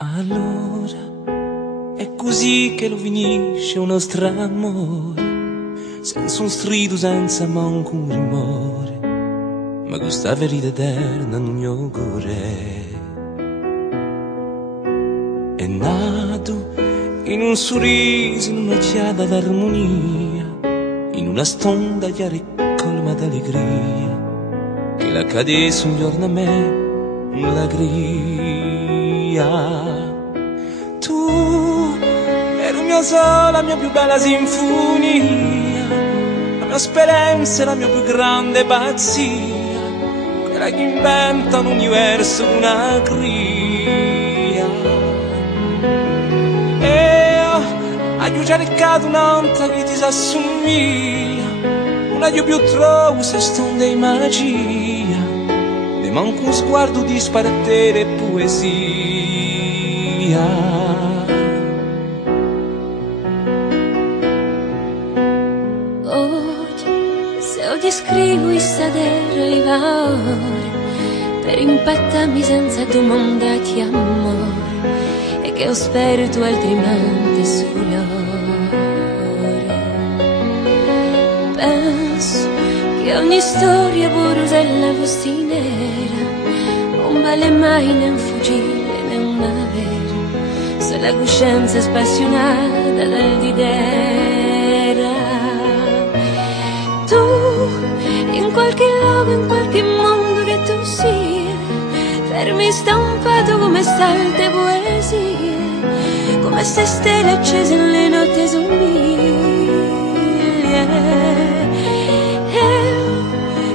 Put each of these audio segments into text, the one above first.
Allora è così che lo finisce un nostro amore, senza un strido, senza manco un rumore, ma questa verità eterna nel mio cuore. È nato in un sorriso, in una chiada d'armonia, in una stonda chiara e colma d'allegria, che la cadesse un giorno a me l'allegria. Tu eri il mio sole, la mia più bella sinfonia, la mia speranza e la mia più grande pazzia, quella che inventa un universo, una cria. E ho cercato un'altra che ti s'assomiglia, una che più trovo se stonda di magia, mi manca un sguardo di spartere e poesia. Se io ti scrivo questa terra i valori per impattarmi senza domandare amore, e che ho spero tu altrimenti sfulore. Penso che ogni storia pure se la fossi nera non vale mai né un fucile né una vera, se la coscienza è spassionata dal desiderio. Tu, in qualche luogo, in qualche mondo che tu sia, fermi stampato come stalte poesie, come se stelle accese nelle notti sommiglie.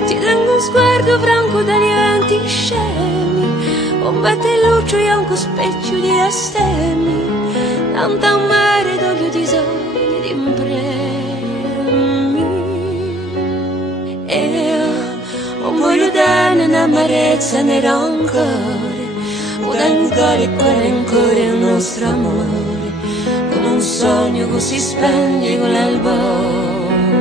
Ti tengo un sguardo franco dagli antiscemi, un battelluccio e un cospecchio di astemi, tanto mare d'olio di sogni di impremi. Non voglio dare un'amarezza né rancore, voglio ancora quale ancora è il nostro amore, come un sogno che si spegne con l'albore.